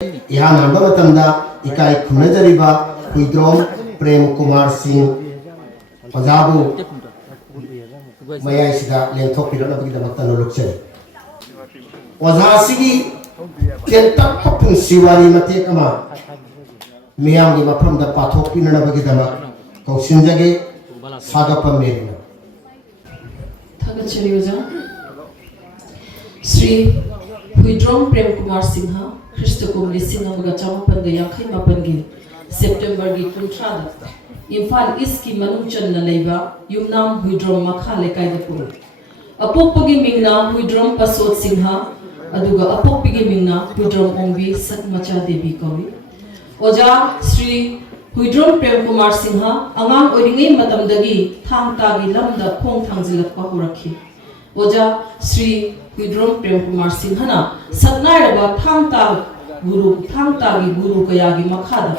यहाँ नंबर तंदा इकाई खुनजरीबा हुइद्रोम प्रेम कुमार सिंह पंजाबू मयाई सिदा लेंथोक पिरना बगी दमकता नोलुक्से ओझासिगी केंटक पपुन सिवारी मते कमा मियाम गी मफम द पाथोक पिरना बगी दमक कौसिनजगे सागपम मेरिना थगचरी ओजा श्री हुइद्रोम प्रेम कुमार सिंह ख्रिस्टकुम लिसिंग अमगा चामपन यांखै मापन गी सेप्टेम्बर गी कुंथ्रादा इम्फाल ईस्ट की मनुंग चन्ना लेबा युमनाम हुइद्रोम मखा लेकाई द पुर अपोकपगी मिंगना हुइद्रोम पसोत सिंह अदुगा अपोकपगी मिंगना हुइद्रोम ओंबी सकमचा देवी कवि ओजा श्री हुइद्रोम प्रेम कुमार सिंह अंगाम ओरिंगै मतमदगी थांगतागी लमदा खोंग थांजिलकपा होरखी ओजा श्री हुइद्रोम प्रेम कुमार सिंहना सत्नायरबा थांगतागी गुरु कयागी मखादा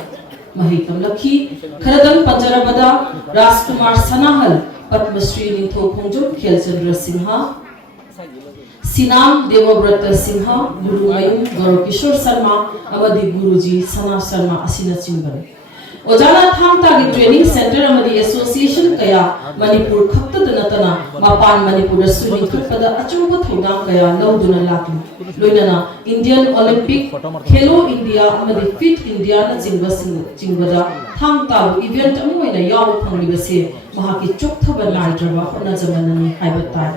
मही तमलखी खरदन पंजरबदा राजकुमार सनाहल पद्मश्री निथो खोंजोम खेलचंद्र सिंह सिनाम देवव्रत सिंह गुरु मयूम गौरव किशोर शर्मा अवधि गुरुजी सना शर्मा असिना चिंबन ओजाना थांगतागी ट्रेनिंग सेंटर अमदी एसोसिएशन कया मणिपुर खक्तद नतना मपान मणिपुर सुनी थुपदा अचुब थौदा कया लौदुना लाकली लोइनना इंडियन ओलंपिक खेलो इंडिया अमदी फिट इंडिया न चिंगबदा थांगताग इवेंट अमोइना याव फंगलिबसे महाकी चोकथब नाइद्रबा होनजमननी हाइबताय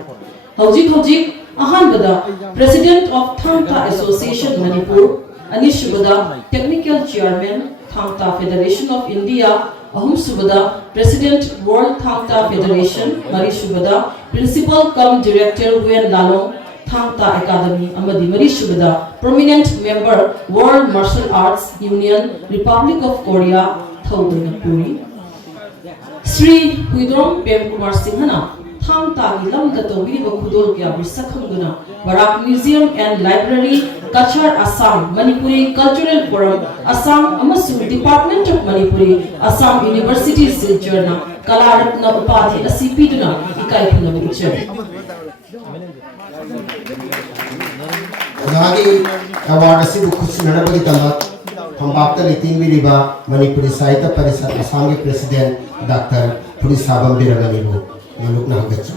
हौजिक अहानबदा president of Thangta association Manipur अनिशुबदा technical chairman Thangta federation of India अहमसुबदा प्रेसिडेंट वर्ल्ड थांगता फेडरेशन मरीसुबदा प्रिंसिपल कम डायरेक्टर वेन लालोंग थांगता एकेडमी अमदी मरीसुबदा prominent member world martial arts union republic of Korea थौदनपुरी श्री हुइद्रोम प्रेम कुमार सिंहना थांगतागी लमदा तौबिरिबा खुदोल क्या बिसखंगना Barak museum and library Cachar Assam Manipuri cultural forum Assam अमसुंग department of Manipuri Assam university सिलचरना कला रत्न उपाधि असि पीदुना इकाई खुनबु उच्चर ओझागी अवार्ड असि बुखुस नडबगी तमक फंबाक्ता लिटिंग बिरिबा मणिपुरी साहित्य परिषद असम के प्रेसिडेंट डॉक्टर पुरी साबम बिरगनीबो नलुकना हगच्चो